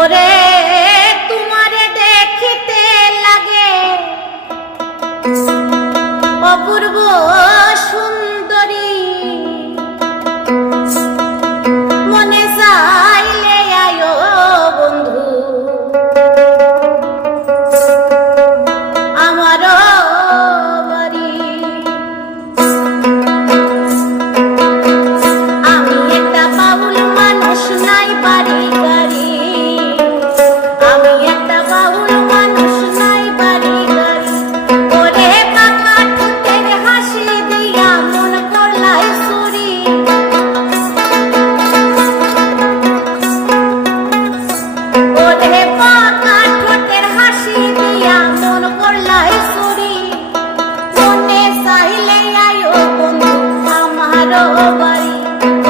ওরে তোমারে দেখিতে লাগে অপূর্ব সুন্দরী, মনে চাইলে আয়ো বন্ধু আমার বাড়ি। আমি একটা বাউল মানুষ, নাই বাড়ি গাড়ি। আমি একটা বাউল মানুষ, নাই বাড়ি গাড়ি। ওরে পাকা ঠোঁটের হাসি দিয়া মন করলাই চুরি। ওরে পাকা ঠোঁটের হাসি দিয়া মন করলাই চুরি। মনে চাইলে আয়ো বন্ধু আমার বাড়ি।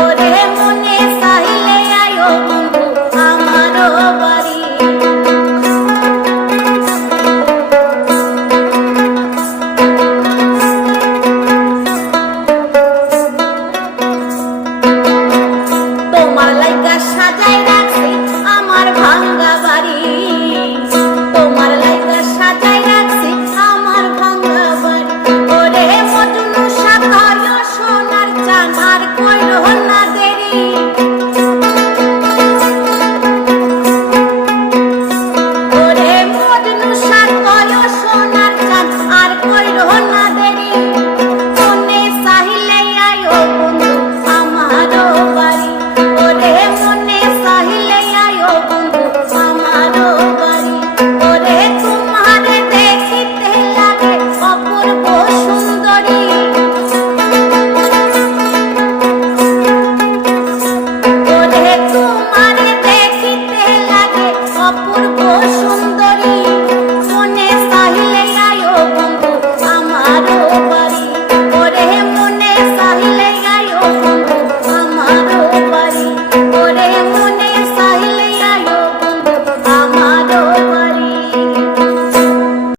ওরে মনে চাইলে আয়ো বন্ধু আমার বাড়ি। তোমার লাইগা সাজাই রাখছি আমার ভাঙ্গা বাড়ি। তোমার লাইগা সাজাই রাখছি আমার ভাঙ্গা বাড়ি। ওরে মজনু সাথয় সোনার চান, আর কইরো না দেরি। ওরে মজনু সাথয় সোনার চান, আর কইরো না দেরি। মনে চাইলে আয়ো বন্ধু আমার বাড়ি। ওরে মনে চাইলে আয়ো বন্ধু আমার বাড়ি। ওরে তোমারে দেখিতে লাগে অপূর্ব সুন্দরী। ওরে তোমারে দেখিতে লাগে অপূর্ব